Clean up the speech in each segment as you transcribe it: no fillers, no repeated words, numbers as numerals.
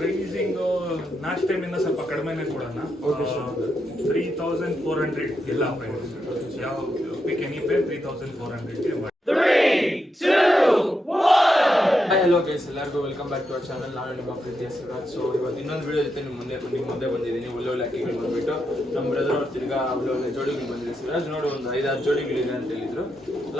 Pricing last time ಇಂದ ಸ್ವಲ್ಪ ಕಡಿಮೆನೇ ಕೊಡೋಣ. Okay sir. 3400 ಎಲ್ಲ ಪ್ರೈಸ್. ಯಾವ ಪಿಕ್ ಎನಿ ಪೇರ್ 3400ಗೆ ಮಾಡಿ. ಹಲೋ ಗೈಸ್, ಎಲ್ಲರಿಗೂ welcome back to our channel. ನಾನು ನಿಮ್ಮ ಪ್ರೀತಿಯ ಶಿವರಾಜ್. ಸೊ ಇವತ್ತು ಇನ್ನೊಂದು ವಿಡಿಯೋ ಜೊತೆ ನಿಮ್ಮ ಮುಂದೆ ಬಂದಿದ್ದೀನಿ. ಒಳ್ಳೆ ಅಕ್ಕಿಗಳು ಬಂದುಬಿಟ್ಟು ನಮ್ಮ ಬ್ರದರ್ ಅವ್ರು ತಿರ್ಗಾ ಒಳ್ಳೆ ಜೋಡಿಗಳು ಬಂದಿದೆ. ಶಿವರಾಜ್ ನೋಡಿ ಒಂದು 5-6 ಜೋಡಿಗಳಿದೆ ಅಂತ ಹೇಳಿದ್ರು.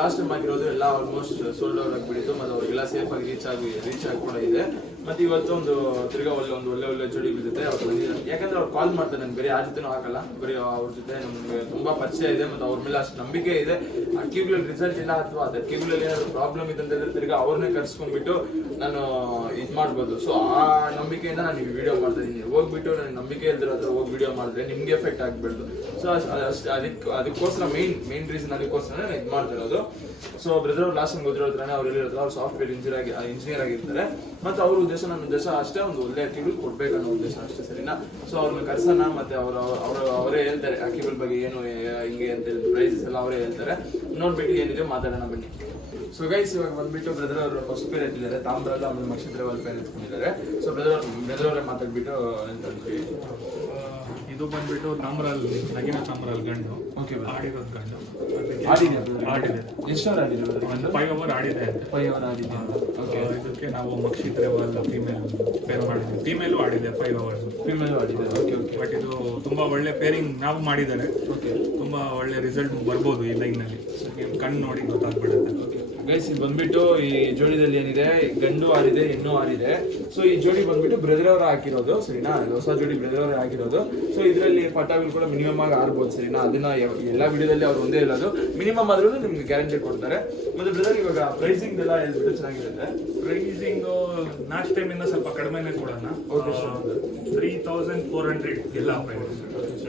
ಲಾಸ್ಟ್ ಟೈಮ್ ಆಗಿರೋದು ಎಲ್ಲ ಆಲ್ಮೋಸ್ಟ್ ಸೋಲ್ಡ್ ಔಟ್ ಆಗಿಬಿಟ್ಟಿತ್ತು. ಮತ್ತು ಅವರಿಗೆಲ್ಲ ಸೇಫಾಗಿ ರೀಚ್ ಆಗಿ ಕೂಡ ಇದೆ. ಮತ್ತು ಇವತ್ತು ಒಂದು ತಿರ್ಗಾ ಒಳ್ಳೆ ಜೋಡಿಗಳು ಜೊತೆ ಅವ್ರು ಬಂದಿದ್ದಾರೆ. ಯಾಕಂದ್ರೆ ಅವ್ರು ಕಾಲ್ ಮಾಡ್ತಾರೆ, ನಾನು ಬೇರೆ ಯಾರ ಜೊತೆನೂ ಹಾಕಲ್ಲ, ಬರೀ ಅವ್ರ ಜೊತೆ ನಮಗೆ ತುಂಬ ಪರಿಚಯ ಇದೆ ಮತ್ತು ಅವ್ರ ಮೇಲೆ ಅಷ್ಟು ನಂಬಿಕೆ ಇದೆ. ಅಕ್ಕಿಗಳಲ್ಲಿ ರಿಸಲ್ಟ್ ಇಲ್ಲ ಅಥವಾ ಅದು ಅಕ್ಕಿಗಳಲ್ಲಿ ಏನಾದರೂ ಪ್ರಾಬ್ಲಮ್ ಇದೆ ಅಂತಂದ್ರೆ ತಿರ್ಗಾ ಅವ್ರನ್ನೇ ಕರ್ಸ್ಕೊಂಡ್ಬಿಟ್ಟು ನಾನು ಇದು ಮಾಡ್ಬೋದು. ಸೊ ಆ ನಂಬಿಕೆಯಿಂದ ನಾನು ಈ ವಿಡಿಯೋ ಮಾಡ್ತಾ ಇದ್ದೀನಿ. ಹೋಗ್ಬಿಟ್ಟು ನನಗೆ ನಂಬಿಕೆ ಇಲ್ದಿರೋ ಹತ್ರ ಹೋಗಿ ವಿಡಿಯೋ ಮಾಡಿದ್ರೆ ನಿಮ್ಗೆ ಎಫೆಕ್ಟ್ ಆಗ್ಬಿಡ್ದು. ಸೊ ಅದಕ್ಕೋಸ್ಕರ ಮೇನ್ ರೀಸನ್ ಅದಕ್ಕೋಸ್ಕರ ನಾನು ಇದು ಮಾಡ್ತಿರೋದು. ಸೊ ಬ್ರದರ್ ಅವ್ರು ಲಾಸ್ಟ್ ಟೈಮ್ ಗೊತ್ತಿರೋದ್ರೇ ಅವ್ರು ಹೇಳಿರೋದು ಅವ್ರು ಸಾಫ್ಟ್ವೇರ್ ಇಂಜಿನಿಯರ್ ಆಗಿರ್ತಾರೆ. ಮತ್ತು ಅವ್ರ ಉದ್ದೇಶ ನನ್ನ ಉದ್ದೇಶ ಅಷ್ಟೇ, ಒಂದು ಒಳ್ಳೆ ಅಕ್ಕಿಗಳು ಕೊಡ್ಬೇಕು ಅನ್ನೋ ಉದ್ದೇಶ ಅಷ್ಟೇ, ಸರಿನಾ? ಸೊ ಅವ್ರನ್ನ ಕರ್ಸೋಣ. ಮತ್ತು ಅವರೇ ಹೇಳ್ತಾರೆ ಅಕ್ಕಿಗಳ ಬಗ್ಗೆ ಏನು ಹಿಂಗೆ ಅಂತ ಹೇಳಿ ಪ್ರೈಸಸ್ ಎಲ್ಲ ಅವರೇ ಹೇಳ್ತಾರೆ. ನೋಡ್ಬಿಟ್ಟು ಏನಿದೆ ಮಾತಾಡೋಣ ಬನ್ನಿ. ಸೊ ಗೈಸ್, ಇವಾಗ ಬಂದ್ಬಿಟ್ಟು ಬ್ರದರ್ ಅವರು ಫಸ್ಟ್ ಪೇರ್ ಎತ್ತಿದ್ದಾರೆ, ತಾಮ್ರದ ಆಮೇಲೆ ನಕ್ಷತ್ರ ಪೇರ್ ಎತ್ಕೊಂಡಿದ್ದಾರೆ. ಸೊ ಬ್ರದರ್ ಅವರೇ ಮಾತಾಡ್ಬಿಟ್ಟು ಅಂತಂದ್ರಿ. ಇದು ಬಂದ್ಬಿಟ್ಟು ತಾಮ್ರಲ್ಲಿ ನಗಿನ ತಾಮ್ರಲ್ಲಿ ಗಂಡು. ಓಕೆ, ಆಡಿರೋದು ಗಂಡು ಆಡಿದೆ. ಎಷ್ಟು ಅವರ್ ಆಡಿದೆ? ಒಂದು 5 hour ಆಡಿದೆ. 5 hour ಆಡಿದೆ. ಓಕೆ, ಇದಕ್ಕೆ ನಾವು ನಕ್ಷತ್ರವಲ್ಲ ಫೀಮೇಲ್ ಪೇರ್ ಮಾಡಿದ್ವಿ. ಫೀಮೇಲು ಆಡಿದೆ 5 hours. ಫೀಮೇಲ್ ಆಡಿದೆ. Okay okay. ಬಟ್ ಇದು ತುಂಬಾ ಒಳ್ಳೆ ಪೇರಿಂಗ್ ನಾವು ಮಾಡಿದ್ದಾರೆ. ಓಕೆ, ತುಂಬಾ ಒಳ್ಳೆ ರಿಸಲ್ಟ್ ಬರ್ಬೋದು ಈ ಲೈನಲ್ಲಿ. ಕಣ್ಣು ನೋಡಿ ಗೊತ್ತಾಗ್ಬಿಡುತ್ತೆ. ಓಕೆ ಗೈಸ್, ಇದು ಬಂದ್ಬಿಟ್ಟು ಈ ಜೋಡಿದಲ್ಲಿ ಏನಿದೆ, ಗಂಡು ಆಡಿದೆ, ಹೆಣ್ಣು ಆಡಿದೆ. ಸೊ ಈ ಜೋಡಿ ಬಂದ್ಬಿಟ್ಟು ಬ್ರದರ್ ಅವರ ಹಾಕಿರೋದು, ಸರಿನಾ? ಹೊಸ ಜೋಡಿ ಬ್ರದರ್ ಅವರೇ ಹಾಕಿರೋದು. ಸೊ ಇದರಲ್ಲಿ ಪಟಾಗಳು ಕೂಡ ಮಿನಿಮಮ್ ಆಗಿ ಆರ್ಬೋದು, ಸರಿನಾ? ಅದನ್ನ ಎಲ್ಲ ವಿಡಿಯೋದಲ್ಲಿ ಅವ್ರು ಒಂದೇ ಹೇಳೋದು, ಮಿನಿಮಮ್ ಆದ್ರೂ ನಿಮ್ಗೆ ಗ್ಯಾರಂಟಿ ಕೊಡ್ತಾರೆ. ಮತ್ತೆ ಬ್ರದರ್ ಇವಾಗ ಪ್ರೈಸಿಂಗ್ ಎಲ್ಲ ಹೇಳ್ಬಿಟ್ಟು ಚೆನ್ನಾಗಿರುತ್ತೆ. ಪ್ರೈಸಿಂಗ್ ಲಾಸ್ಟ್ ಟೈಮ್ ಇಂದ ಸ್ವಲ್ಪ ಕಡಿಮೆನೇ ಕೊಡೋಣ. Okay sir. 3400 ಎಲ್ಲ ಪ್ರೈಸ್.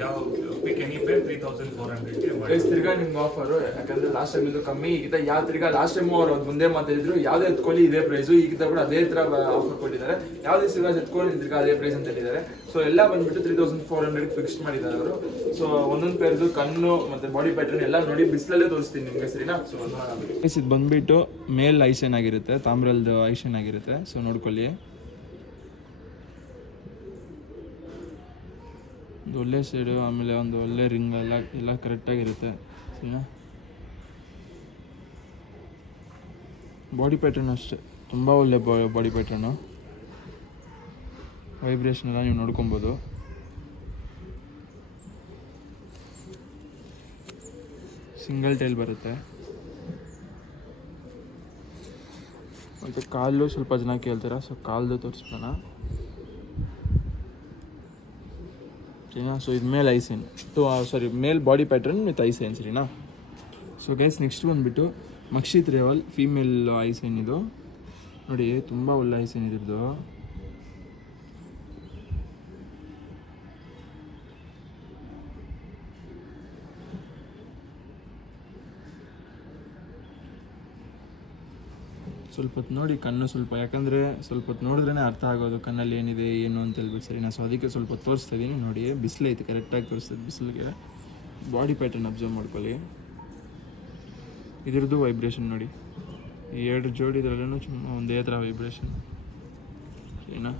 ಯಾವ ಪಿಕ್ ಎನಿ ಪೇರ್ 3400ಗೆ ಮಾಡಿ. ತಿರ್ಗಾ ನಿಮ್ಗೆ ಆಫರ್, ಯಾಕಂದ್ರೆ ಲಾಸ್ಟ್ ಟೈಮ್ ಇದು ಕಮ್ಮಿ. ಈಗ ಯಾವ ತಿರ್ಗಾ ಲಾಸ್ಟ್ ಟೈಮ್ ಅವ್ರು ಮುಂದೆ ಮಾತಾಡಿದ್ರು, ಯಾವ್ದೇ ಎತ್ಕೊಳ್ಳಿ ಇದೇ ಪ್ರೈಸು. ಈಗ ಕೂಡ ಅದೇ ತರ ಆಫರ್ ಕೊಟ್ಟಿದ್ದಾರೆ. ಯಾವ್ದೇ ಸಿರಾಜ್ ಎತ್ಕೊಳ್ಳಿ ತಿರ್ಗಾ ಅದೇ ಪ್ರೈಸ್ ಅಂತ ಹೇಳಿದ್ದಾರೆ. ಸೊ ಎಲ್ಲ ಬಂದ್ಬಿಟ್ಟು 3400 ಫಿಕ್ಸ್ ಮಾಡಿದ್ದಾರೆ ಅವರು. ಸೊ ಒಂದೊಂದು ಪೇರ್ದು ಕಣ್ಣು ಮತ್ತೆ ಬಾಡಿ ಪ್ಯಾಟರ್ನ್ ಎಲ್ಲ ನೋಡಿ ಬಿಸಿಲಲ್ಲೇ ತೋರಿಸ್ತೀನಿ ನಿಮ್ಗೆ, ಸರಿನಾ? ಸೊ ಇದು ಬಂದ್ಬಿಟ್ಟು ಮೇಲ್ ಐಸನ್ ಆಗಿರುತ್ತೆ, ತಾಮ್ರಲ್ದು ಐಸನ್ ಆಗಿರುತ್ತೆ. ಸೊ ನೋಡ್ಕೊಳ್ಳಿ, ಒಂದು ಒಳ್ಳೆ ಸೈಡು, ಆಮೇಲೆ ಒಂದು ಒಳ್ಳೆ ರಿಂಗ್ ಎಲ್ಲ ಕರೆಕ್ಟಾಗಿರುತ್ತೆ, ಸರಿನಾ? ಬಾಡಿ ಪ್ಯಾಟರ್ನ್ ಅಷ್ಟೇ, ತುಂಬ ಒಳ್ಳೆ ಬಾಡಿ ಪ್ಯಾಟರ್ನು. ವೈಬ್ರೇಷನ್ ಎಲ್ಲ ನೀವು ನೋಡ್ಕೊಬೋದು. ಸಿಂಗಲ್ ಟೈಲ್ ಬರುತ್ತೆ. ಮತ್ತು ಕಾಲು ಸ್ವಲ್ಪ ಜನ ಕೇಳ್ತಾರೆ, ಸೊ ಕಾಲ್ದು ತೋರಿಸ್ಬೋಣ, ಸರಿನಾ? ಸೊ ಇದು ಮೇಲ್ ಐಸೇನ್ ಮೇಲ್ ಬಾಡಿ ಪ್ಯಾಟರ್ನ್ ವಿತ್ ಐಸೇನ್, ಸರಿನಾ? ಸೊ ಗೈಸ್, ನೆಕ್ಸ್ಟ್ ಬಂದುಬಿಟ್ಟು ಮಕ್ಷಿತ್ ರೇವಲ್ ಫೀಮೇಲ್ ಐಸೇನ್. ಇದು ನೋಡಿ, ತುಂಬ ಒಳ್ಳೆ ಐಸೇನ್ ಇದ್ರದ್ದು. ಸ್ವಲ್ಪ ಹೊತ್ತು ನೋಡಿ ಕಣ್ಣು ಸ್ವಲ್ಪ, ಯಾಕಂದರೆ ಸ್ವಲ್ಪ ಹೊತ್ತು ನೋಡಿದ್ರೇ ಅರ್ಥ ಆಗೋದು ಕಣ್ಣಲ್ಲಿ ಏನಿದೆ ಏನು ಅಂತ ಹೇಳ್ಬಿಟ್ಟು, ಸರಿನಾ? ಸೊ ಅದಕ್ಕೆ ಸ್ವಲ್ಪ ಹೊತ್ತು ತೋರಿಸ್ತಾ ಇದ್ದೀನಿ. ನೋಡಿ, ಬಿಸಿಲೈತೆ, ಕರೆಕ್ಟಾಗಿ ತೋರಿಸ್ತದೆ. ಬಿಸಿಲಿಗೆ ಬಾಡಿ ಪ್ಯಾಟರ್ನ್ ಅಬ್ಸರ್ವ್ ಮಾಡ್ಕೊಳ್ಳಿ. ಇದ್ರದ್ದು ವೈಬ್ರೇಷನ್ ನೋಡಿ, ಈ 2 ಜೋಡಿ ಇದರಲ್ಲೂ ಒಂದೇ ಥರ ವೈಬ್ರೇಷನ್, ಸರಿನಾ?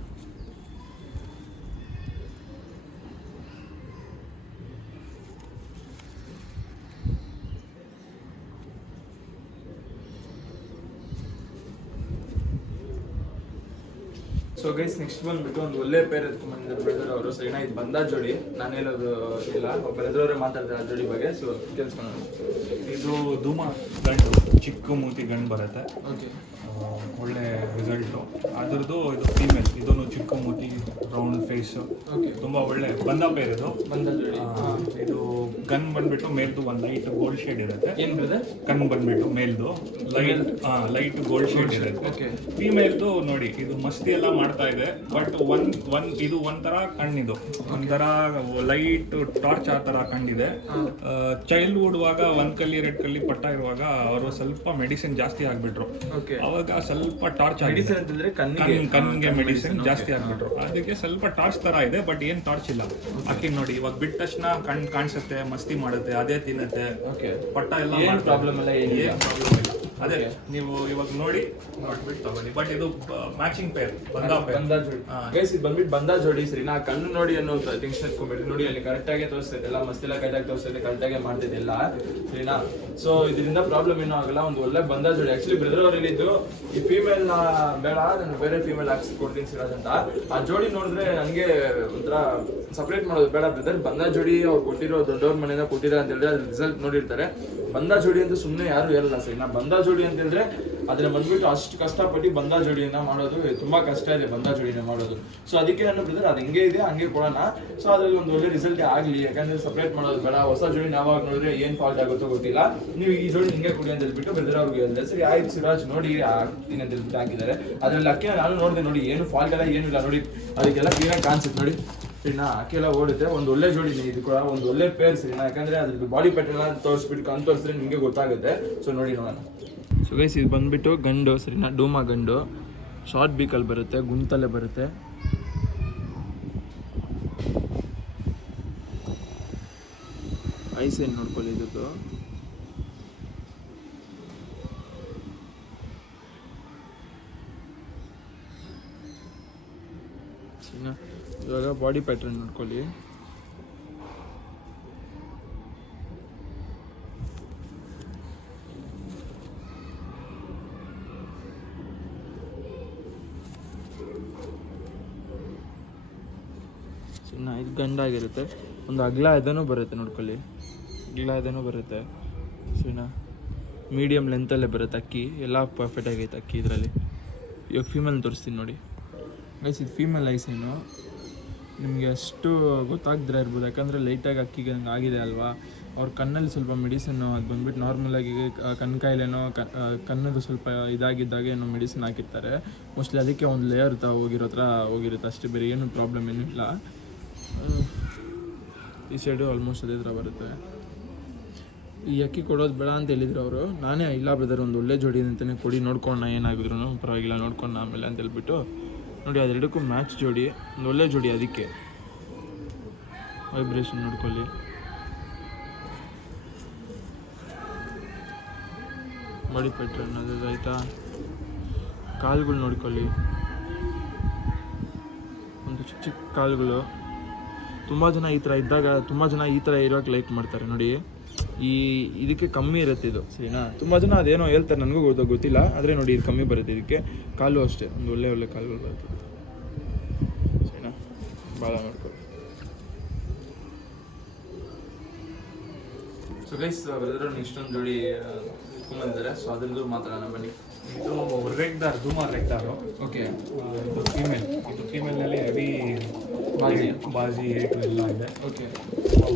ಸೊ ಗೈಸ್, ನೆಕ್ಸ್ಟ್ ಬಂದ್ಬಿಟ್ಟು ಒಂದು ಒಳ್ಳೆ ಪೇರ್ ಎತ್ಕೊಂಡ್ಬಂದಿದ್ದಾರೆ ಬ್ರದರ್ ಅವರು, ಸರಿನಾ? ಇದು ಬಂದ ಜೋಡಿ, ನಾನು ಹೇಳೋದು ಇಲ್ಲ, ಬ್ರದರ್ ಅವರೇ ಮಾತಾಡ್ತಾರೆ ಆ ಜೋಡಿ ಬಗ್ಗೆ. ಸೊ ಕೇಳಿಸ್ಕೊಳ್ಳೋಣ. ಇದು ಧೂಮ ಗಂಡು, ಚಿಕ್ಕ ಮೂತಿ ಗಂಡು ಬರುತ್ತೆ. ಓಕೆ, ಒಳ್ಳೆ ರಿಸಲ್ಟು ಅದರದ್ದು. ಇದು ಫೀಮೇಲ್, ಇದೊಂದು ಚಿಕ್ಕ ಮೂತಿ ರೌಂಡ್ ಫೇಸು. ಓಕೆ, ತುಂಬ ಒಳ್ಳೆ ಬಂದ ಪೇರ್ ಇದು. ಬಂದ ಜೋಡಿ. ಇದು ಗನ್ ಬಂದ್ಬಿಟ್ಟು ಮೇಲ್ದು ಒಂದು ಲೈಟ್ ಗೋಲ್ಡ್ ಶೇಡ್ ಇರುತ್ತೆ. ಏನು ಬ್ರದರ್? ಕಣ್ಣು ಬಂದ್ಬಿಟ್ಟು ಮೇಲ್ದು ಲೈಟ್ ಗೋಲ್ಡ್ ಶೇಡ್ ಇರುತ್ತೆ. ಓಕೆ, ಫೀಮೇಲ್ದು ನೋಡಿ, ಇದು ಮಸ್ತಿ ಎಲ್ಲ ಮಾಡ್ತಾ ಇದೆ. ಬಟ್ ಇದು ಒಂಥರ ಕಣ್ಣಿದು, ಒಂಥರ ಲೈಟ್ ಟಾರ್ಚ್ ಆ ಥರ ಕಣ್ಣಿದೆ. ಚೈಲ್ಡ್ಹುಡ್ ವಾಗ 1 ಕಲ್ಲಿ 2 ಕಲ್ಲಿ ಪಟ್ಟ ಇರುವಾಗ ಅವರು ಸ್ವಲ್ಪ ಮೆಡಿಸಿನ್ ಜಾಸ್ತಿ ಆಗ್ಬಿಟ್ರು. ಅವಾಗ ಸ್ವಲ್ಪ ಟಾರ್ಚ್ ಮೆಡಿಸಿನ್ ಅಂತಂದ್ರೆ ಕಣ್ಣಿಗೆ ಮೆಡಿಸಿನ್ ಜಾಸ್ತಿ ಆಗ್ಬಿಟ್ರು. ಅದಕ್ಕೆ ಸ್ವಲ್ಪ ಟಾರ್ಚ್ ತರ ಇದೆ, ಬಟ್ ಏನ್ ಟಾರ್ಚ್ ಇಲ್ಲ. ಅಕ್ಕಿ ನೋಡಿ, ಇವಾಗ ಬಿಟ್ಟ ತಕ್ಷಣ ಕಾಣಿಸುತ್ತೆ, ಮಸ್ತಿ ಮಾಡುತ್ತೆ, ಅದೇ ತಿನ್ನುತ್ತೆ, ಪಟ್ಟ ಎಲ್ಲ ಪ್ರಾಬ್ಲಮ್ ಇಲ್ಲ, ಏನ್ ಪ್ರಾಬ್ಲಮ್ ಇಲ್ಲ. ಅದೇ ನೀವು ಇವಾಗ ನೋಡ್ಬಿಟ್ಟು ತಗೊಳ್ಳಿ. ಬಟ್ ಇದು ಮ್ಯಾಚಿಂಗ್ ಪೇರ್ ಬಂದ ಜೋಡಿ ಗೈಸ್, ಇದು ಬಂದ್ಬಿಟ್ಟು ಬಂದ ಜೋಡಿ ಸರಿನಾ. ಕಣ್ಣು ನೋಡಿ ಅನ್ನೋ ಟೆನ್ಷನ್ ಇಟ್ಕೊಂಡ್ಬಿಡ್ರಿ. ನೋಡಿ ಅಲ್ಲಿ ಕರೆಕ್ಟಾಗಿ ತೋರಿಸ್ತೈತೆ ಎಲ್ಲ, ಮಸ್ತಿಲ್ಲ ಕರೆಕ್ಟಾಗಿ ತೋರಿಸ್ತೈತೆ, ಕರೆಕ್ಟಾಗಿ ಮಾಡ್ತೈತೆ ಎಲ್ಲ ಸರಿನಾ. ಸೊ ಇದರಿಂದ ಪ್ರಾಬ್ಲಮ್ ಏನೂ ಆಗಲ್ಲ, ಒಂದು ಒಳ್ಳೆ ಬಂದ ಜೋಡಿ. ಆಕ್ಚುಲಿ ಬ್ರದರ್ ಅವ್ರು ಹೇಳಿದ್ದು ಈ ಫೀಮೇಲ್ ಬೇಡ, ನಾನು ಬೇರೆ ಫೀಮೇಲ್ ಹಾಕ್ಸಿ ಕೊಡ್ತೀನಿ ಸಿರಾಜ್ ಅಂತ. ಆ ಜೋಡಿ ನೋಡಿದ್ರೆ ನನಗೆ ಒಂಥರ ಸಪ್ರೇಟ್ ಮಾಡೋದು ಬೇಡ ಬ್ರದರ್, ಬಂದ ಜೋಡಿ ಅವ್ರು ಕೊಟ್ಟಿರೋ ದೊಡ್ಡವ್ರ ಮನೆಯಿಂದ ಕೊಟ್ಟಿರೋ ಅಂತ ಹೇಳಿದ್ರೆ ಅದ್ರ ರಿಸಲ್ಟ್ ನೋಡಿರ್ತಾರೆ. ಬಂದ ಜೋಡಿ ಅಂತ ಸುಮ್ಮನೆ ಯಾರು ಹೇಳಲ್ಲ ಸರಿನಾ. ಬಂದ ಜೋಡಿ ಅಂತ ಹೇಳಿದ್ರೆ ಅದನ್ನ ಬಂದ್ಬಿಟ್ಟು ಅಷ್ಟು ಕಷ್ಟಪಟ್ಟು ಬಂದ ಜೋಡಿಯನ್ನ ಮಾಡೋದು ತುಂಬಾ ಕಷ್ಟ ಇದೆ, ಬಂದ ಜೋಡಿನ ಮಾಡೋದು. ಸೊ ಅದಕ್ಕೆ ನನ್ನ ಬ್ರದರ್ ಅದು ಹೆಂಗೆ ಇದೆ ಹಂಗೆ ಕೊಡೋಣ. ಸೊ ಅದ್ರಲ್ಲಿ ಒಂದು ಒಳ್ಳೆ ರಿಸಲ್ಟ್ ಆಗಲಿ, ಯಾಕಂದ್ರೆ ಸಪ್ರೇಟ್ ಮಾಡೋದು ಬೇಡ. ಹೊಸ ಜೋಡಿ ಯಾವಾಗ ನೋಡಿದ್ರೆ ಏನ್ ಫಾಲ್ಟ್ ಆಗುತ್ತೋ ಗೊತ್ತಿಲ್ಲ, ನೀವು ಈ ಜೋಡಿ ಹಿಂಗೆ ಕೊಡಿ ಅಂತ ಹೇಳ್ಬಿಟ್ಟು ಬ್ರದರ್ ಅವ್ರಿಗೆ ಹೇಳಿದೆ. ಸರಿ ಆಯ್ತು ಸಿರಾಜ್ ನೋಡಿ ಹಾಕ್ತೀನಿ ಅಂತ ಹೇಳ್ಬಿಟ್ಟು ಹಾಕಿದ್ದಾರೆ. ಅದ್ರಲ್ಲಿ ಅಕ್ಕಿನ ನಾನು ನೋಡಿದೆ, ನೋಡಿ ಏನು ಫಾಲ್ಟ್ ಎಲ್ಲ ಏನಿಲ್ಲ, ನೋಡಿ ಅದಕ್ಕೆಲ್ಲ ಕ್ಲೀನಾಗಿ ಕಾಣಿಸುತ್ತೆ ನೋಡಿ ಸರಿನಾ. ಅಕ್ಕೆಲ್ಲ ಓಡುತ್ತೆ, ಒಂದು ಒಳ್ಳೆ ಜೋಡಿನೇ ಇದು ಕೂಡ, ಒಂದು ಒಳ್ಳೆ ಪೇರ್ ಸರಿನಾ. ಯಾಕಂದ್ರೆ ಅದ್ರದ್ದು ಬಾಡಿ ಪ್ಯಾಟರ್ನ್ ತೋರಿಸ್ಬಿಟ್ಟು ಕಣ್ ತೋರಿಸಿದ್ರೆ ನಿಮಗೆ ಗೊತ್ತಾಗುತ್ತೆ. ಸೊ ನೋಡಿ ನೋಡೋಣ. ಸೊ ಗೈಸ್ ಇದು ಬಂದ್ಬಿಟ್ಟು ಗಂಡು ಸರಿನಾ, ಡೂಮಾ ಗಂಡು, ಶಾರ್ಟ್ ಬೀಕಲ್ಲಿ ಬರುತ್ತೆ, ಗುಂತಲ್ಲೇ ಬರುತ್ತೆ. ಐಸ್ ಏನು ನೋಡ್ಕೊಳ್ಳಿ ಇದ್ದು. ಸರಿನಾ, ಇವಾಗ ಬಾಡಿ ಪ್ಯಾಟರ್ನ್ ನೋಡ್ಕೊಳ್ಳಿ. ಇದು ಗಂಡಾಗಿರುತ್ತೆ, ಒಂದು ಅಗ್ಲ ಇದನ್ನು ಬರುತ್ತೆ ನೋಡ್ಕೊಳ್ಳಿ, ಅಗ್ಲ ಇದನ್ನು ಬರುತ್ತೆ ಸರಿನಾ. ಮೀಡಿಯಮ್ ಲೆಂತಲ್ಲೇ ಬರುತ್ತೆ ಅಕ್ಕಿ, ಎಲ್ಲ ಪರ್ಫೆಕ್ಟ್ ಆಗೈತೆ ಅಕ್ಕಿ ಇದರಲ್ಲಿ. ಇವಾಗ ಫೀಮೇಲ್ ತೋರಿಸ್ತೀನಿ ನೋಡಿ ಗೈಸ್. ಇದು ಫೀಮೇಲ್ ಐಸೇನು ನಿಮಗೆ ಅಷ್ಟು ಗೊತ್ತಾಗ್ದಿರ ಇರ್ಬೋದು, ಯಾಕಂದರೆ ಲೈಟಾಗಿ ಅಕ್ಕಿಗೆ ಹಂಗೆ ಆಗಿದೆ ಅಲ್ವಾ. ಅವ್ರ ಕಣ್ಣಲ್ಲಿ ಸ್ವಲ್ಪ ಮೆಡಿಸಿನ್ನು ಅದು ಬಂದ್ಬಿಟ್ಟು ನಾರ್ಮಲಾಗಿ ಕಣ್ಕಾಯಿಲೇನೋ ಕಣ್ಣದು ಸ್ವಲ್ಪ ಇದಾಗಿದ್ದಾಗ ಏನೋ ಮೆಡಿಸಿನ್ ಹಾಕಿರ್ತಾರೆ ಮೋಸ್ಟ್ಲಿ, ಅದಕ್ಕೆ ಒಂದು ಲೇಯರ್ ಹೋಗಿರುತ್ತೆ ಅಷ್ಟೇ, ಬೇರೆ ಏನು ಪ್ರಾಬ್ಲಮ್ ಏನೂ ಇಲ್ಲ. ಈ ಸೈಡು ಆಲ್ಮೋಸ್ಟ್ ಅದೇ ಥರ ಬರುತ್ತೆ. ಈ ಅಕ್ಕಿ ಕೊಡೋದು ಬೇಡ ಅಂತ ಹೇಳಿದ್ರು ಅವರು. ನಾನೇ ಇಲ್ಲ ಬ್ರದರ್ ಒಂದು ಒಳ್ಳೆ ಜೋಡಿ ಅಂತಲೇ ಕೊಡಿ, ನೋಡ್ಕೊಂಡು ಏನಾಗಿದ್ರು ಪರವಾಗಿಲ್ಲ ನೋಡ್ಕೊಂಡು ಆಮೇಲೆ ಅಂತ ಹೇಳ್ಬಿಟ್ಟು ನೋಡಿ ಅದೆರಡಕ್ಕೂ ಮ್ಯಾಚ್ ಜೋಡಿ, ಒಂದು ಒಳ್ಳೆ ಜೋಡಿ. ಅದಕ್ಕೆ ವೈಬ್ರೇಷನ್ ನೋಡ್ಕೊಳ್ಳಿ, ಬಾಡಿ ಪ್ಯಾಟರ್ನ್ ಅದು ಆಯಿತಾ. ಕಾಲುಗಳು ನೋಡ್ಕೊಳ್ಳಿ, ಒಂದು ಚಿಕ್ಕ ಚಿಕ್ಕ ಕಾಲುಗಳು. ತುಂಬ ಜನ ಈ ಥರ ಇದ್ದಾಗ ಈ ಥರ ಇರೋಕ್ಕೆ ಲೈಕ್ ಮಾಡ್ತಾರೆ ನೋಡಿ. ಇದಕ್ಕೆ ಕಮ್ಮಿ ಇರುತ್ತೆ ಇದು ಸರಿನಾ. ತುಂಬ ಜನ ಅದೇನೋ ಹೇಳ್ತಾರೆ, ನನಗೂ ಗೊತ್ತಿಲ್ಲ, ಆದರೆ ನೋಡಿ ಇದು ಕಮ್ಮಿ ಬರುತ್ತೆ ಇದಕ್ಕೆ. ಕಾಲು ಅಷ್ಟೇ, ಒಂದು ಒಳ್ಳೆ ಕಾಲುಗಳು ಬರುತ್ತೆ ಸರಿನಾ. ಭಾಳ ನೋಡ್ಕೊಳ್ಳಿ. ಸೊ ಗೈಸ್ ಬ್ರದರ್ ಇಷ್ಟೊಂದು ಜೋಡಿ ಇಟ್ಕೊಂಡ್ಬಂದಿದ್ದಾರೆ. ಸೊ ಅದ್ರದ್ದು ಮಾತಾಡೋಣ ಬನ್ನಿ. ಇದು ರೆಗ್ದಾರ್, ಧೂಮಾ ರೆಗ್ದಾರು. ಓಕೆ, ಇದು ಫೀಮೇಲ್ನಲ್ಲಿ ಹೆವಿ ಬಾಜಿ ಏಟು ಎಲ್ಲ ಇದೆ. ಓಕೆ,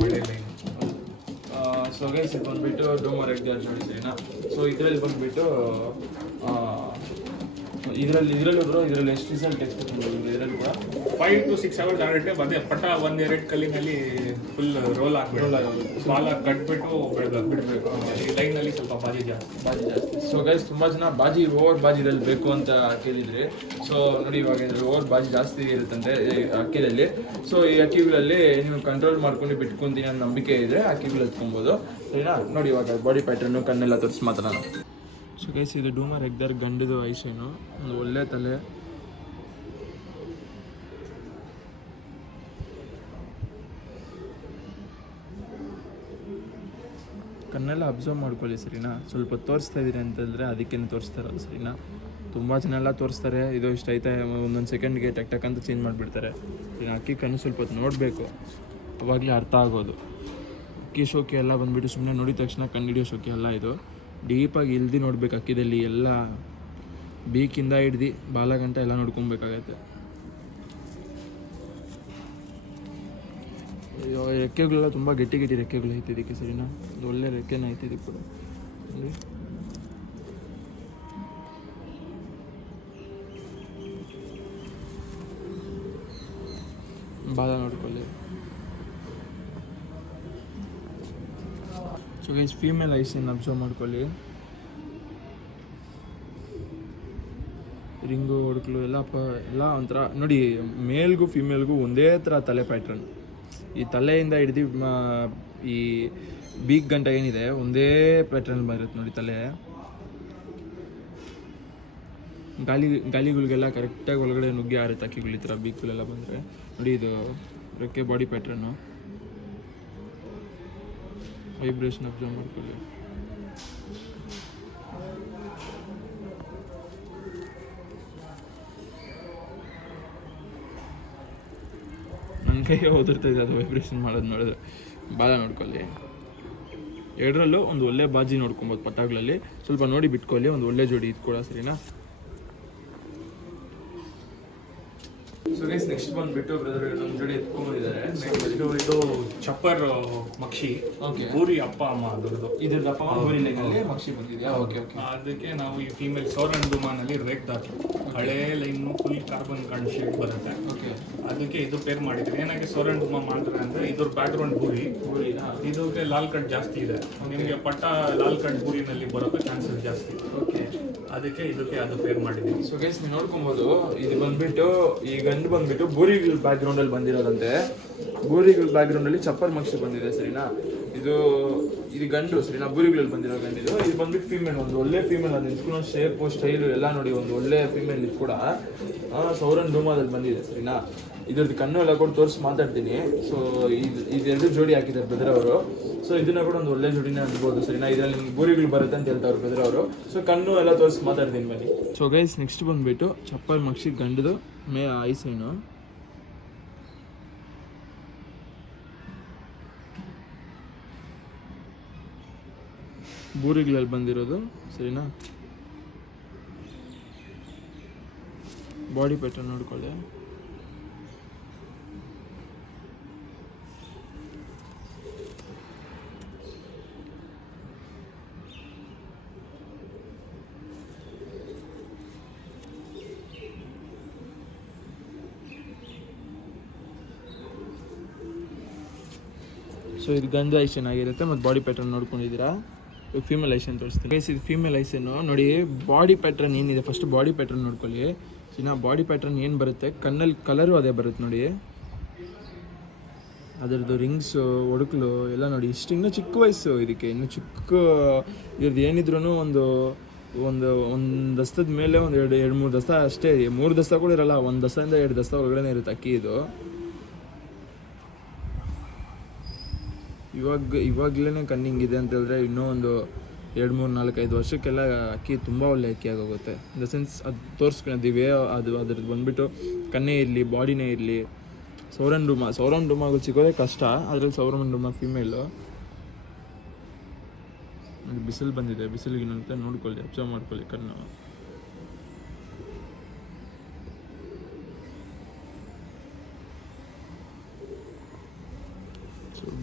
ಒಳ್ಳೆ ಲೈನ್. ಸೊ ಗೈಸ್ ಇದು ಬಂದುಬಿಟ್ಟು ಡೋಮಾ ರೆಗ್ದಾರ್ ಜೋಡಿ ಸರಿನಾ. ಸೊ ಇದರಲ್ಲಿ ಬಂದುಬಿಟ್ಟು ಇದರಲ್ಲಿ ಎಷ್ಟು ರಿಸಲ್ಟ್ ಎಕ್ಸ್ಪೆಕ್ಟ್ ಇದರಲ್ಲಿ ಕೂಡ 5 to 6 hours ಆಗುತ್ತೆ. ಅದೇ ಪಟ ಒಂದೆರಡು ಕಲ್ಲಿನಲ್ಲಿ ಫುಲ್ ರೋಲ್ ಹಾಕ್ಬಿಟ್ಟು ಬಾಲ ಕಟ್ಬಿಟ್ಟು ಬಿಡಬೇಕು. ಈ ಲೈನಲ್ಲಿ ಸ್ವಲ್ಪ ಬಾಜಿ ಜಾಸ್ತಿ. ಸೊ ಗೈಸ್ ತುಂಬ ಜನ ಓವರ್ ಬಾಜಿ ಇದ್ರಲ್ಲಿ ಬೇಕು ಅಂತ ಕೇಳಿದ್ರಿ. ಸೊ ನೋಡಿ ಇವಾಗ ಇದ್ರಲ್ಲಿ ಓವರ್ ಬಾಜಿ ಜಾಸ್ತಿ ಇರುತ್ತಂತೆ ಅಕ್ಕಿಯಲ್ಲಿ. ಸೊ ಈ ಅಕ್ಕಿಗಳಲ್ಲಿ ನೀವು ಕಂಟ್ರೋಲ್ ಮಾಡ್ಕೊಂಡು ಬಿಟ್ಕೊಂತೀನಿ ಅನ್ನೋ ನಂಬಿಕೆ ಇದ್ದರೆ ಅಕ್ಕಿಗಳು ಎತ್ಕೊಬೋದು ಸರಿನಾ. ನೋಡಿ ಇವಾಗ ಬಾಡಿ ಪ್ಯಾಟರ್ನು ಕಣ್ಣೆಲ್ಲ ತೋರಿಸಿ ಮಾತಾಡೋಣ. ಸೊ ಗೈಸ್ ಇದು ಡೂಮಾ ರೆಗ್ದಾರ್ ಗಂಡದು ಐಸೇನು, ಒಂದು ಒಳ್ಳೆ ತಲೆ, ಕಣ್ಣೆಲ್ಲ ಅಬ್ಸರ್ವ್ ಮಾಡ್ಕೊಳ್ಳಿ ಸರಿನಾ. ಸ್ವಲ್ಪ ತೋರಿಸ್ತಾ ಇದ್ದೀರಿ ಅಂತಂದರೆ ಅದಕ್ಕೇನು ತೋರಿಸ್ತಾರಲ್ಲ ಸರಿನಾ. ತುಂಬ ಜನ ಎಲ್ಲ ತೋರಿಸ್ತಾರೆ, ಇದು ಇಷ್ಟ ಐತೆ ಒಂದೊಂದು ಸೆಕೆಂಡ್ಗೆ ಟಕ್ ಅಂತ ಚೇಂಜ್ ಮಾಡಿಬಿಡ್ತಾರೆ. ಈಗ ಅಕ್ಕಿ ಕಣ್ಣು ಸ್ವಲ್ಪ ಹೊತ್ತು ನೋಡಬೇಕು, ಅವಾಗಲೇ ಅರ್ಥ ಆಗೋದು. ಅಕ್ಕಿ ಶೋಕಿ ಎಲ್ಲ ಬಂದುಬಿಟ್ಟು ಸುಮ್ಮನೆ ನೋಡಿದ ತಕ್ಷಣ ಕಣ್ಣು ಹಿಡಿಯೋ ಶೋಕಿ ಅಲ್ಲ ಇದು. ಡೀಪಾಗಿ ಇಳ್ದು ನೋಡ್ಬೇಕು ಅಕ್ಕಿದಲ್ಲಿ, ಎಲ್ಲ ಬೀಕಿಂದ ಹಿಡ್ದು ಬಾಲಗಂಟ ಎಲ್ಲ ನೋಡ್ಕೊಬೇಕಾಗತ್ತೆ. ರೆಕ್ಕೆಗಳೆಲ್ಲ ತುಂಬ ಗಟ್ಟಿ ರೆಕ್ಕೆಗಳು ಐತೆ ಇದಕ್ಕೆ ಸರಿನಾ. ಒಂದು ಒಳ್ಳೆ ರೆಕ್ಕೆನ ಐತೆ ಇದಕ್ಕೆ ಕೂಡ ನೋಡಿ. ಬಾಲ ನೋಡ್ಕೊಳ್ಳಿ. ಸೊ ಗೈಸ್ ಫೀಮೇಲ್ ಐಸನ್ನು ಅಬ್ಸರ್ವ್ ಮಾಡ್ಕೊಳ್ಳಿ. ರಿಂಗು ಹೊಡ್ಕಲು ಎಲ್ಲ ಒಂಥರ ನೋಡಿ. ಮೇಲ್ಗೂ ಫೀಮೇಲ್ಗೂ ಒಂದೇ ಥರ ತಲೆ ಪ್ಯಾಟ್ರನ್. ಈ ತಲೆಯಿಂದ ಹಿಡ್ದು ಈ ಬೀಕ್ ಗಂಟ ಏನಿದೆ ಒಂದೇ ಪ್ಯಾಟ್ರನ್ ಬರುತ್ತೆ ನೋಡಿ ತಲೆ. ಗಾಲಿಗಳಿಗೆಲ್ಲ ಕರೆಕ್ಟಾಗಿ ಒಳಗಡೆ ನುಗ್ಗಿ ಆರುತ್ತೆ ಅಕ್ಕಿಗಳು ಈ ಥರ ಬೀಕ್ಗಳೆಲ್ಲ ಬಂದರೆ. ನೋಡಿ ಇದು ರೆಕ್ಕೆ ಬಾಡಿ ಪ್ಯಾಟ್ರನ್ನು ವೈಬ್ರೇಷನ್ ಅಬ್ಸರ್ವ್ ಮಾಡ್ಕೊಳ್ಳಿ. ನನ್ನ ಕೈಗೆ ಓದಿರ್ತಾ ಇದೆ ಅದು ವೈಬ್ರೇಷನ್ ಮಾಡೋದು ನೋಡಿದ್ರೆ. ಬಾಲ ನೋಡ್ಕೊಳ್ಳಿ, ಎರಡರಲ್ಲೂ ಒಂದು ಒಳ್ಳೆ ಬಾಜಿ ನೋಡ್ಕೊಬೋದು. ಪಟಾಗಳಲ್ಲಿ ಸ್ವಲ್ಪ ನೋಡಿ ಬಿಟ್ಕೊಳ್ಳಿ, ಒಂದು ಒಳ್ಳೆ ಜೋಡಿ ಇದು ಕೂಡ, ಸರಿನಾ? ಸೊ ಗೈಸ್ ನೆಕ್ಸ್ಟ್ ಬಂದ್ಬಿಟ್ಟು ಬ್ರದರ್ ನಮ್ಮ ಜೋಡಿ ಎತ್ಕೊಂಡ್ಬಂದಿದ್ದಾರೆ. ಇದು ಚಪ್ಪರ್ ಮಕ್ಷಿ, ಓಕೆ, ಊರಿ ಅಪ್ಪ ಅಮ್ಮ ಅದರದ್ದು. ಇದ್ರದ್ದು ಅಪ್ಪ ಊರಿ ಲೈನಲ್ಲಿ ಮಕ್ಷಿ ಬಂದಿದೆಯಾ? Okay okay. ಅದಕ್ಕೆ ನಾವು ಈ ಫೀಮೇಲ್ ಸೋರನ್ ಡುಮಾನಲ್ಲಿ ರೇಕ್ ದಾಟ್ ಹಳೆ ಲೈನು ಫುಲ್ ಕಾರ್ಬನ್ ಕಣ್ ಶೇಡ್ ಬರುತ್ತೆ. ಓಕೆ, ಅದಕ್ಕೆ ಇದು ಪೇರ್ ಮಾಡಿದ್ರೆ ಏನಾಗಿ ಸೋರನ್ ಡುಮಾ ಮಾಡ್ತಾರೆ ಅಂದ್ರೆ ಇದ್ರ ಬ್ಯಾಕ್ಗ್ರೌಂಡ್ ಬೂರಿ, ಇದಕ್ಕೆ ಲಾಲ್ ಕಟ್ ಜಾಸ್ತಿ ಇದೆ. ನಿಮಗೆ ಪಟ್ಟ ಲಾಲ್ ಕಟ್ ಬೂರಿನಲ್ಲಿ ಬರೋಕೆ ಚಾನ್ಸಸ್ ಜಾಸ್ತಿ. ಓಕೆ, ಅದಕ್ಕೆ ಇದಕ್ಕೆ ಅದು ಪೇರ್ ಮಾಡಿದ್ದೀವಿ. ಸೊ ಗೈಸ್ ನೀವು ನೋಡ್ಕೊಬೋದು, ಇದು ಬಂದ್ಬಿಟ್ಟು ಈ ಗಂಡು ಬಂದ್ಬಿಟ್ಟು ಬೂರಿಗಳ ಬ್ಯಾಕ್ಗ್ರೌಂಡ್ ಅಲ್ಲಿ ಬಂದಿರೋದಂತೆ. ಬೂರಿಗಳ ಬ್ಯಾಕ್ಗ್ರೌಂಡ್ ಅಲ್ಲಿ ಚಪ್ಪರ್ ಮಕ್ಷಿ ಬಂದಿದೆ, ಸರಿನಾ? ಇದು ಗಂಡು, ಸರಿನಾ? ಬೂರಿಗಳಲ್ಲಿ ಬಂದಿರೋ ಗಂಡಿದು. ಇದು ಬಂದ್ಬಿಟ್ಟು ಫೀಮೇಲ್, ಒಂದು ಒಳ್ಳೆ ಫೀಮೇಲ್. ಅದು ನಿಂತ್ಕೊಳ್ಳೋ ಶೇಪು ಸ್ಟೈಲು ಎಲ್ಲ ನೋಡಿ, ಒಂದು ಒಳ್ಳೆ ಫೀಮೇಲ್ ಇದು ಕೂಡ ಸೌರನ್ ಡೂಮಾದಲ್ಲಿ ಬಂದಿದೆ, ಸರಿನಾ? ಇದ್ರದ್ದು ಕಣ್ಣು ಎಲ್ಲ ಕೂಡ ತೋರಿಸಿ ಮಾತಾಡ್ತೀನಿ. ಸೊ ಇದೆರಡು ಜೋಡಿ ಹಾಕಿದ್ದಾರೆ ಬ್ರದರ್ ಅವರು. ಸೊ ಇದನ್ನ ಕೂಡ ಒಂದು ಒಳ್ಳೆ ಜೋಡಿನೇ ಅನ್ಬೋದು, ಸರಿನಾ? ಇದರಲ್ಲಿ ನಿಮ್ಗೆ ಬೂರಿಗಳು ಬರುತ್ತೆ ಅಂತ ಹೇಳ್ತಾರೆ ಬ್ರದರ್ ಅವರು. ಸೊ ಕಣ್ಣು ಎಲ್ಲ ತೋರಿಸಿ ಮಾತಾಡ್ತೀನಿ ಬನ್ನಿ. ಸೊ ಗೈಸ್ ನೆಕ್ಸ್ಟ್ ಬಂದ್ಬಿಟ್ಟು ಚಪ್ಪಲ್ ಮಕ್ಷಿ ಗಂಡದು ಐಸೇನು. ಬೂರಿಗಳಲ್ಲಿ ಬಂದಿರೋದು, ಸರಿನಾ? ಬಾಡಿ ಪ್ಯಾಟರ್ನ್ ನೋಡ್ಕೊಳ್ಳಿ. ಸೊ ಇದು ಗಂಡು ಐಸನ್ ಆಗಿರುತ್ತೆ, ಮತ್ತು ಬಾಡಿ ಪ್ಯಾಟರ್ನ್ ನೋಡ್ಕೊಂಡಿದ್ದೀರಾ. ಈಗ ಫೀಮೇಲ್ ಐಸನ್ ತೋರಿಸ್ತೀನಿ ಗೈಸ್. ಇದು ಫೀಮೇಲ್ ಐಸನ್ನು ನೋಡಿ. ಬಾಡಿ ಪ್ಯಾಟ್ರನ್ ಏನಿದೆ ಫಸ್ಟ್ ಬಾಡಿ ಪ್ಯಾಟ್ರನ್ ನೋಡ್ಕೊಳ್ಳಿ. ಇನ್ನು ಬಾಡಿ ಪ್ಯಾಟ್ರನ್ ಏನು ಬರುತ್ತೆ, ಕಣ್ಣಲ್ಲಿ ಕಲರು ಅದೇ ಬರುತ್ತೆ ನೋಡಿ. ಅದರದ್ದು ರಿಂಗ್ಸು, ಒಡಕಲು ಎಲ್ಲ ನೋಡಿ. ಇಷ್ಟು ಇನ್ನೂ ಚಿಕ್ಕ ವಯಸ್ಸು ಇದಕ್ಕೆ, ಇನ್ನೂ ಚಿಕ್ಕ. ಇದ್ರದ್ದು ಏನಿದ್ರು ಒಂದು ದಸ್ತದ ಮೇಲೆ ಒಂದು ಎರಡು ಮೂರು ದಸ್ತ ಅಷ್ಟೇ. 3 ದಸ್ತ ಕೂಡ ಇರಲ್ಲ, 1 ದಸ್ತದಿಂದ 2 ದಸ್ತ ಒಳಗಡೆ ಇರುತ್ತೆ ಅಕ್ಕಿ ಇದು. ಇವಾಗಲೇ ಕಣ್ಣಿಂಗಿದೆ ಅಂತ ಹೇಳಿದ್ರೆ ಇನ್ನೂ ಒಂದು 2, 3, 4, 5 ವರ್ಷಕ್ಕೆಲ್ಲ ಅಕ್ಕಿ ತುಂಬ ಒಳ್ಳೆ ಅಕ್ಕಿ ಆಗೋಗುತ್ತೆ. ಇನ್ ದ ಸೆನ್ಸ್ ಅದು ತೋರಿಸ್ಕೊಂಡಿದ್ದೀವಿ. ಅದ್ರದ್ದು ಬಂದುಬಿಟ್ಟು ಕಣ್ಣೇ ಇರಲಿ, ಬಾಡಿನೇ ಇರಲಿ. ಸೌರನ್ ಡುಮಾಗಳು ಸಿಗೋದೇ ಕಷ್ಟ. ಅದರಲ್ಲಿ ಸೌರನ್ ಡುಮಾ ಫೀಮೇಲು. ಬಿಸಿಲು ಬಂದಿದೆ, ಬಿಸಿಲಿಗಿನಂತೆ ನೋಡ್ಕೊಳ್ಳಿ, ಅಬ್ಸರ್ವ್ ಮಾಡ್ಕೊಳ್ಳಿ ಕಣ್ಣು.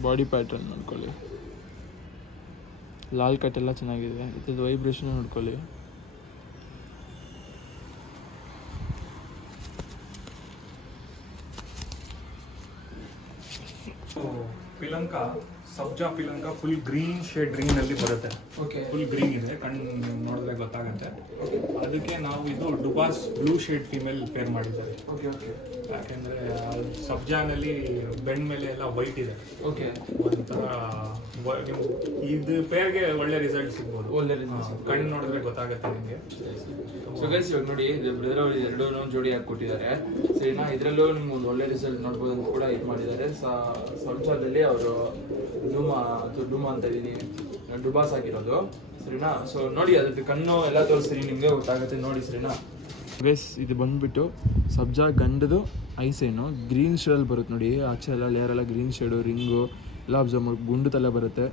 ಬಾಡಿ ಪ್ಯಾಟರ್ನ್ ನೋಡ್ಕೊಳ್ಳಿ. ಲಾಲ್ ಕಟ್ ಎಲ್ಲ ಚೆನ್ನಾಗಿದೆ. ಇದ್ರದ್ದು ವೈಬ್ರೇಷನ್ ನೋಡ್ಕೊಳ್ಳಿ. ಪಿಲಂಕ, ಸಬ್ಜಾ ಪಿಲಂಕ ಫುಲ್ ಗ್ರೀನ್ ಶೇಡ್ ರಿಂಗ್ ನಲ್ಲಿ ಬರುತ್ತೆ. ಓಕೆ, ಫುಲ್ ಗ್ರೀನ್ ಇದೆ, ಕಣ್ಣು ನೋಡಿದ್ರೆ ಗೊತ್ತಾಗುತ್ತೆ. ಅದಕ್ಕೆ ನಾವು ಇದು ಡುಬಾಸ್ ಬ್ಲೂ ಶೇಡ್ ಫೀಮೇಲ್ ಪೇರ್ ಮಾಡಿದ್ದಾರೆ. Okay okay. ಯಾಕೆಂದ್ರೆ ಸಬ್ಜಾನಲ್ಲಿ ಬೆಂಡ್ ಮೇಲೆ ಎಲ್ಲ ವೈಟ್ ಇದೆ. ಓಕೆ, ಒಂಥರ ಇದು ಪೇರ್ಗೆ ಒಳ್ಳೆ ರಿಸಲ್ಟ್ ಸಿಗ್ಬೋದು. ಒಳ್ಳೆ ಕಣ್ಣು ನೋಡಿದ್ರೆ ಗೊತ್ತಾಗುತ್ತೆ ನಿಮಗೆ. ಸೊ ಗೈಸ್ ಇವಾಗ ನೋಡಿ, ಬ್ರದರ್ ಅವರು ಎರಡೂ ಜೋಡಿ ಹಾಕಿ ಕೊಟ್ಟಿದ್ದಾರೆ, ಸರಿನಾ? ಇದರಲ್ಲೂ ನಿಮ್ಗೆ ಒಂದು ಒಳ್ಳೆ ರಿಸಲ್ಟ್ ನೋಡ್ಬೋದು ಅಂತ ಕೂಡ ಇದು ಮಾಡಿದ್ದಾರೆ. ಸಂಚಾರದಲ್ಲಿ ಅವರು ಡುಮಾ ಅಂತ ಇದೀನಿ, ಡುಬಾಸ್ ಹಾಕಿರೋದು, ಸರಿನಾ? ಸೊ ನೋಡಿ, ಅದ್ರದ್ದು ಕಣ್ಣು ಎಲ್ಲ ತೋರಿಸ್ತೀನಿ, ನಿಮಗೆ ಗೊತ್ತಾಗುತ್ತೆ ನೋಡಿ, ಸರಿನಾ? ಗೈಸ್ ಇದು ಬಂದ್ಬಿಟ್ಟು ಸಬ್ಜಾ ಗಂಡದು ಐಸೇನು ಗ್ರೀನ್ ಶೇಡಲ್ಲಿ ಬರುತ್ತೆ ನೋಡಿ. ಆಚೆ ಎಲ್ಲ ಲೇಯರ್ ಎಲ್ಲ ಗ್ರೀನ್ ಶೇಡು, ರಿಂಗು ಎಲ್ಲ ಅಬ್ಸರ್ವ್ ಮಾಡಿ, ಗುಂಡು ತಲೆ ಬರುತ್ತೆ.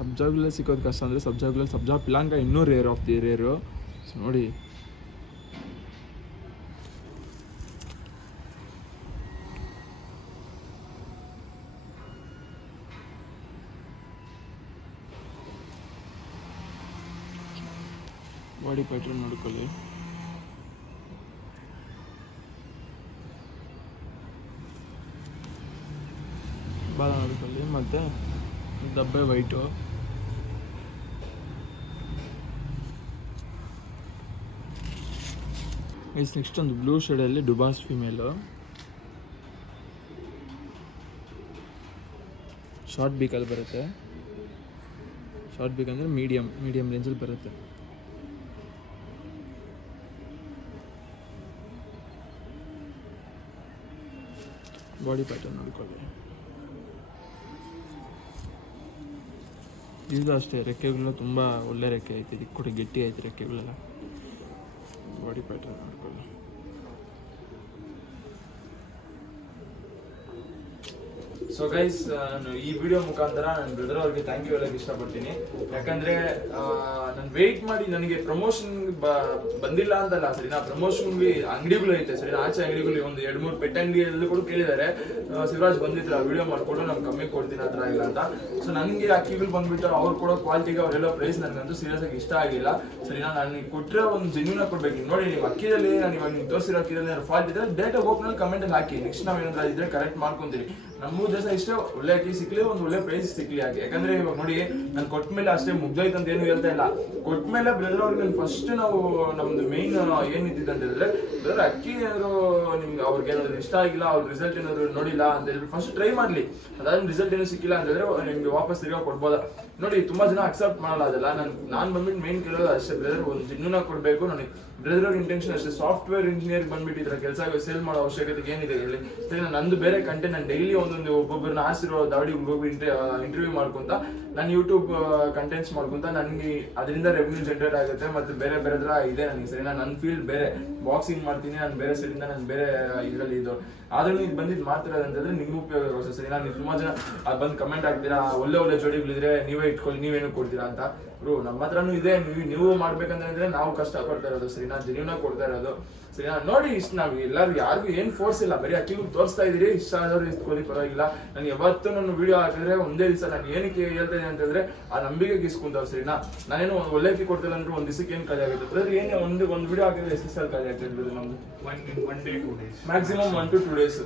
ಸಬ್ಜಾಗಳಲ್ಲೇ ಸಿಗೋದು ಕಷ್ಟ. ಅಂದರೆ ಸಬ್ಜಾಗಳಲ್ಲಿ ಸಬ್ಜಾ ಪಿಲಾಂಕ ಇನ್ನೂ rare of the rare. So ನೋಡಿ, ಬಾಡಿ ಪ್ಯಾಟರ್ನ್ ನೋಡ್ಕೊಳ್ಳಿ. ಬಾಲ ನೋಡ್ಕೊಳ್ಳಿ, ಮತ್ತು ದಬ್ಬೆ ವೈಟು. ನೆಕ್ಸ್ಟ್ ಒಂದು ಬ್ಲೂ ಶೇಡಲ್ಲಿ ಡುಬಾಸ್ ಫಿಮೇಲು, ಶಾರ್ಟ್ ಬೀಕಲ್ಲಿ ಬರುತ್ತೆ. ಶಾರ್ಟ್ ಬೇಕಂದರೆ ಮೀಡಿಯಮ್ ರೇಂಜಲ್ಲಿ ಬರುತ್ತೆ. ಬಾಡಿ ಪ್ಯಾಟರ್ನ್ ನೋಡ್ಕೊಳ್ಳಿ. ಇದು ಅಷ್ಟೇ, ರೆಕ್ಕೆಗಳೆಲ್ಲ ತುಂಬ ಒಳ್ಳೆ ರೆಕ್ಕೆ ಐತೆ, ಇದಕ್ಕೆ ಕೂಡ ಗಟ್ಟಿ ಐತೆ ರೆಕ್ಕೆಗಳೆಲ್ಲ. ಬಾಡಿ ಪ್ಯಾಟರ್ನ್ ನೋಡ್ಕೊಳ್ಳಿ. ಸೊ ಗೈಸ್, ನಾನು ಈ ವಿಡಿಯೋ ಮುಖಾಂತರ ನನ್ನ ಬ್ರದರ್ ಅವ್ರಿಗೆ ಥ್ಯಾಂಕ್ ಯು ಹೇಳಕ್ಕೆ ಇಷ್ಟಪಡ್ತೀನಿ. ಯಾಕಂದ್ರೆ ನಾನು ವೆಯ್ಟ್ ಮಾಡಿ ನನಗೆ ಪ್ರಮೋಷನ್ ಬಂದಿಲ್ಲ ಅಂತಲ್ಲ ಸರಿನಾ, ಪ್ರಮೋಷನ್ಗೆ ಅಂಗಡಿಗಳು ಐತೆ ಸರಿನಾ, ಆಚೆ ಅಂಗಡಿಗಳು ಒಂದು 2-3 ಪೆಟ್ ಅಂಗಡಿಯಲ್ಲಿ ಕೂಡ ಕೇಳಿದ್ದಾರೆ, ಶಿವರಾಜ್ ಬಂದಿದ್ರು ಆ ವಿಡಿಯೋ ಮಾಡ್ಕೊಂಡು ನಮ್ಗೆ ಕಮ್ಮಿ ಕೊಡ್ತೀನಿ ಆ ಥರ ಇಲ್ಲ ಅಂತ. ಸೊ ನನಗೆ ಅಕ್ಕಿಗಳು ಬಂದ್ಬಿಟ್ಟು ಅವ್ರು ಕೊಡೋ ಕ್ವಾಲಿಟಿಗೆ ಅವರೆಲ್ಲ ಪ್ರೈಸ್ ನನಗಂತೂ ಸೀರಿಯಸ್ ಆಗಿ ಇಷ್ಟ ಆಗಿಲ್ಲ ಸರಿನಾ. ನಾನು ಕೊಟ್ಟರೆ ಒಂದು ಜೆನ್ಯೂನ್ ಆಗಿ ಕೊಡ್ಬೇಕು. ನೋಡಿ, ನೀವು ಅಕ್ಕಿದಲ್ಲಿ ನಾನು ಇವಾಗ ನೀವು ತೋರಿಸಿರೋ ಅಕ್ಕಿದಲ್ಲಿ ಏನಾದ್ರು ಫಾಲ್ಟ್ ಇದ್ರೆ ಡೇಟಾ ಓಪನಲ್ಲಿ ಕಮೆಂಟಲ್ಲಿ ಹಾಕಿ, ನೆಕ್ಸ್ಟ್ ನಾವು ಏನಾದ್ರು ಇದ್ರೆ ಕರೆಕ್ಟ್ ಮಾಡ್ಕೊಂತೀವಿ. ನಮ್ಮ ಉದ್ದೇಶ ಇಷ್ಟೇ, ಒಳ್ಳೆ ಅಕ್ಕಿ ಸಿಕ್ಲಿ, ಒಂದು ಒಳ್ಳೆ ಪ್ರೈಸ್ ಸಿಕ್ಲಿ ಹಾಕಿ. ಯಾಕಂದ್ರೆ ಇವಾಗ ನೋಡಿ, ನಾನು ಕೊಟ್ಟ ಮೇಲೆ ಅಷ್ಟೇ ಮುಗ್ದೋಯ್ತು ಅಂತ ಏನು ಹೇಳ್ತಾ ಇಲ್ಲ. ಕೊಟ್ಟ ಮೇಲೆ ಬ್ರದರ್ ಅವ್ರಿಗೆ ಫಸ್ಟ್ ನಾವು ನಮ್ದು ಮೇನ್ ಏನಿದ್ದಿದ್ದು ಅಂತ ಹೇಳಿದ್ರೆ, ಬ್ರದರ್ ಅಕ್ಕಿ ಏನಾದ್ರು ನಿಮ್ಗೆ ಅವ್ರಿಗೆ ಏನಾದ್ರು ಇಷ್ಟ ಆಗಿಲ್ಲ, ಅವ್ರ ರಿಸಲ್ಟ್ ಏನಾದ್ರು ನೋಡಿಲ್ಲ ಅಂತ ಹೇಳ್ಬಿಟ್ಟು ಫಸ್ಟ್ ಟ್ರೈ ಮಾಡಲಿ. ಅದಾದ್ಮೇಲೆ ರಿಸಲ್ಟ್ ಏನೂ ಸಿಕ್ಕಿಲ್ಲ ಅಂತ ಹೇಳಿದ್ರೆ ನಿಮ್ಗೆ ವಾಪಸ್ ತಿರ್ಗಾ ಕೊಡ್ಬೋದಾ. ನೋಡಿ, ತುಂಬಾ ಜನ ಅಕ್ಸೆಪ್ಟ್ ಮಾಡಲ್ಲ ಅದೆಲ್ಲ. ನಾನು ಬಂದ್ಬಿಟ್ಟು ಮೇನ್ ಕೇಳೋದು ಅಷ್ಟೇ, ಬ್ರದರ್ ಒಂದು ಜೆನ್ಯೂನ್ ಆಗಿ ಕೊಡಬೇಕು. ನನಗೆ ಬ್ರದರ್ ಅವ್ರ ಇಂಟೆನ್ಷನ್ ಅಷ್ಟೇ. ಸಾಫ್ಟ್ವೇರ್ ಇಂಜಿನಿಯರ್ ಬಂದ್ಬಿಟ್ಟಿದ್ರೆ ಕೆಲಸ ಸೇಲ್ ಮಾಡೋ ಅವಶ್ಯಕತೆ ಏನಿದೆ ಹೇಳಿ ಸರಿ. ನಂದು ಬೇರೆ ಕಂಟೆಂಟ್, ನಾನು ಡೈಲಿ ಒಂದೊಂದು ಒಬ್ಬೊಬ್ಬರನ್ನ ಆಸಿರೋ ದಾವಡಿ ಹೋಗಿ ಇಂಟರ್ವ್ಯೂ ಮಾಡ್ಕೊಂತ ನಾನು ಯೂಟ್ಯೂಬ್ ಕಂಟೆಂಟ್ಸ್ ಮಾಡ್ಕೊಂತ ನನಗೆ ಅದರಿಂದ ರೆವೆನ್ಯೂ ಜನರೇಟ್ ಆಗುತ್ತೆ. ಮತ್ತು ಬೇರೆ ಬೇರೆ ಥರ ಇದೆ ನನಗೆ ಸರಿನಾ. ನನ್ನ ಫೀಲ್ಡ್ ಬೇರೆ, ಬಾಕ್ಸಿಂಗ್ ಮಾಡ್ತೀನಿ ನಾನು, ಬೇರೆ ಸೈಡಿಂದ ನಾನು ಬೇರೆ ಇದರಲ್ಲಿ ಇದು. ಆದ್ರೂ ನೀವು ಬಂದಿದ್ದು ಮಾಡ್ತಿರೋದು ಅಂತಂದ್ರೆ ನಿಮ್ಗೆ ಉಪಯೋಗ ಆಗುತ್ತೆ ಸರಿನಾ. ನೀವು ತುಂಬಾ ಜನ ಬಂದು ಕಮೆಂಟ್ ಆಗ್ತೀರಾ, ಒಳ್ಳೆ ಜೋಡಿಗಳಿದ್ರೆ ನೀವೇ ಇಟ್ಕೊಳ್ಳಿ, ನೀವೇನು ಕೊಡ್ತೀರಾ ಅಂತ. ಬ್ರೋ, ನಮ್ಮ ಹತ್ರನೂ ಇದೆ, ನೀವು ಮಾಡ್ಬೇಕಂದ್ರೆ ನಾವು ಕಷ್ಟ ಪಡ್ತಾ ಇರೋದು ಸರಿನಾ, ಜೆನ್ಯೂನ್ ಆಗಿ ಕೊಡ್ತಾ ಇರೋದು ಸರಿನಾ. ನೋಡಿ, ಇಷ್ಟು ನಾವು ಎಲ್ಲರೂ ಯಾರಿಗೂ ಏನು ಫೋರ್ಸ್ ಇಲ್ಲ, ಬರೀ ಅಕ್ಕಿಗೂ ತೋರಿಸ್ತಾ ಇದೀರಿ. ಇಷ್ಟ ಆದವ್ರು ಇಸ್ಕೊಳ್ಳಿ, ಪರವಾಗಿಲ್ಲ. ನಾನು ಯಾವತ್ತೂ ನನ್ನ ವಿಡಿಯೋ ಹಾಕಿದ್ರೆ ಒಂದೇ ದಿವಸ ನಾನು ಏನಕ್ಕೆ ಹೇಳ್ತೇನೆ ಅಂತಂದ್ರೆ ಆ ನಂಬಿಕೆಗೆ ಇಸ್ಕೊಂತಾವ್ ಸರಿನಾ. ನಾನೇನು ಒಂದು ಒಳ್ಳೆ ಅಕ್ಕಿ ಕೊಡ್ತಿಲ್ಲ ಅಂದ್ರೆ ಒಂದು ದಿವಸಕ್ಕೆ ಏನು ಖಾಲಿ ಆಗುತ್ತೆ ಬ್ರದರ್? ಏನೇ ಒಂದು ವಿಡಿಯೋ ಹಾಕಿದ್ರೆ ಎಷ್ಟು ದಿವಸ ಖಾಲಿ ಆಗ್ತದೆ ಬ್ರದರ್? ನಮ್ದು 1 day 2 days maximum 1 to 2 days.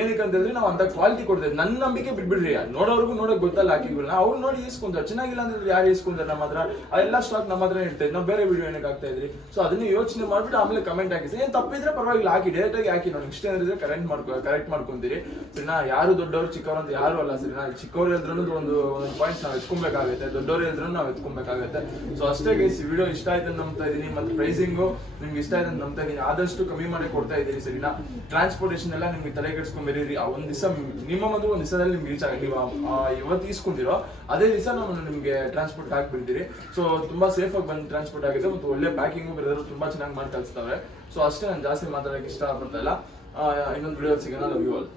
ಏನಕ್ಕೆ ಅಂತಂದ್ರೆ ನಾವು ಅಂತ ಕ್ವಾಲಿಟಿ ಕೊಡ್ತೇವೆ. ನನ್ನ ನಂಬಿಕೆ ಬಿಟ್ಬಿಡ್ರಿ, ನೋಡೋರ್ಗು ನೋಡೋಕೆ ಗೊತ್ತಲ್ಲ ಹಾಕಿಗಳನ್ನ, ಅವ್ರು ನೋಡಿ ಇಸ್ಕೊಂತಾರೆ. ಚೆನ್ನಾಗಿಲ್ಲ ಅಂದ್ರೆ ಯಾರು ಇಸ್ಕೊಂತಾರೆ? ನಮ್ಮ ಹತ್ರ ಅದೆಲ್ಲ ಸ್ಟಾಕ್ ನಮ್ಮ ಹತ್ರ ಇರ್ತದೆ, ನಾವು ಬೇರೆ ವಿಡಿಯೋ ಏನಕ್ಕೆ ಆಗ್ತಾ ಇದ್ರಿ. ಸೊ ಅದನ್ನ ಯೋಚನೆ ಮಾಡ್ಬಿಟ್ಟು ಆಮೇಲೆ ಕಮೆಂಟ್ ಹಾಕಿ. ಏನು ತಪ್ಪಿದ್ರೆ ಪರವಾಗಿಲ್ಲ, ಹಾಕಿ, ಡೈರೆಕ್ಟ್ ಆಗಿ ಹಾಕಿ. ನಾವು ನೆಕ್ಸ್ಟ್ ಏನಿದ್ರೆ ಕರೆಕ್ಟ್ ಮಾಡ್ಕೊಂತೀರಿ ಸರಿನಾ. ಯಾರು ದೊಡ್ಡವರು ಚಿಕ್ಕವರು ಅಂತ ಯಾರು ಅಲ್ಲ ಸರಿನಾ. ಚಿಕ್ಕವ್ರು ಹೇಳಿದ್ರು ಒಂದು ಪಾಯಿಂಟ್ಸ್ ನಾವು ಎತ್ಕೊಬೇಕಾಗುತ್ತೆ, ದೊಡ್ಡವ್ರು ಹೇಳಿದ್ರು ನಾವು ಎತ್ಕೊಬೇಕಾಗುತ್ತೆ. ಸೊ ಅಷ್ಟೇ ಗೈಸ್, ಈ ವಿಡಿಯೋ ಇಷ್ಟ ಆಯ್ತು ಅಂತ ನಂಬ್ತಾ ಇದ್ದೀನಿ. ಮತ್ತು ಪ್ರೈಸಿಂಗು ನಿಮ್ಗೆ ಇಷ್ಟ ಆಯ್ತು ಅಂತ ನಂಬ್ತಾ ಇದ್ದೀನಿ. ಆದಷ್ಟು ಕಮ್ಮಿ ಮಾಡಿ ಕೊಡ್ತಾ ಇದ್ದೀರಿ ಸರಿನಾ. ಟ್ರಾನ್ಸ್ಪೋರ್ಟೇಷನ್ ಎಲ್ಲ ನಿಮ್ಗೆ ತಲೆ ಕೆಡಿಸ್ಕೊಂಡ್ಬರೀರಿ. ಒಂದು ದಿವಸ ಮಿನಿಮಮ್ ಅಂದ್ರೆ ಒಂದು ದಿವಸದಲ್ಲಿ ನಿಮ್ಗೆ ರೀಚ್ ಆಗಿ, ನೀವು ಇವತ್ತು ಇಸ್ಕೊಂಡಿರೋ ಅದೇ ದಿವಸ ನಾವು ನಿಮಗೆ ಟ್ರಾನ್ಸ್ಪೋರ್ಟ್ ಹಾಕ್ಬಿಡ್ತೀರಿ. ಸೊ ತುಂಬಾ ಸೇಫ್ ಆಗಿ ಬಂದು ಟ್ರಾನ್ಸ್ಪೋರ್ಟ್ ಆಗಿದೆ. ಮತ್ತು ಒಳ್ಳೆ ಪ್ಯಾಕಿಂಗು ಬ್ರದರ್ ತುಂಬಾ ಚೆನ್ನಾಗಿ ಮಾಡಿ ಕಳಿಸ್ತಾವೆ. ಸೊ ಅಷ್ಟೇ, ನಾನು ಜಾಸ್ತಿ ಮಾತಾಡೋಕೆ ಇಷ್ಟಪಡ್ತಾ ಇಲ್ಲ. ಇನ್ನೊಂದು ವಿಡಿಯೋ ಸಿಗೋಣ. Love you all.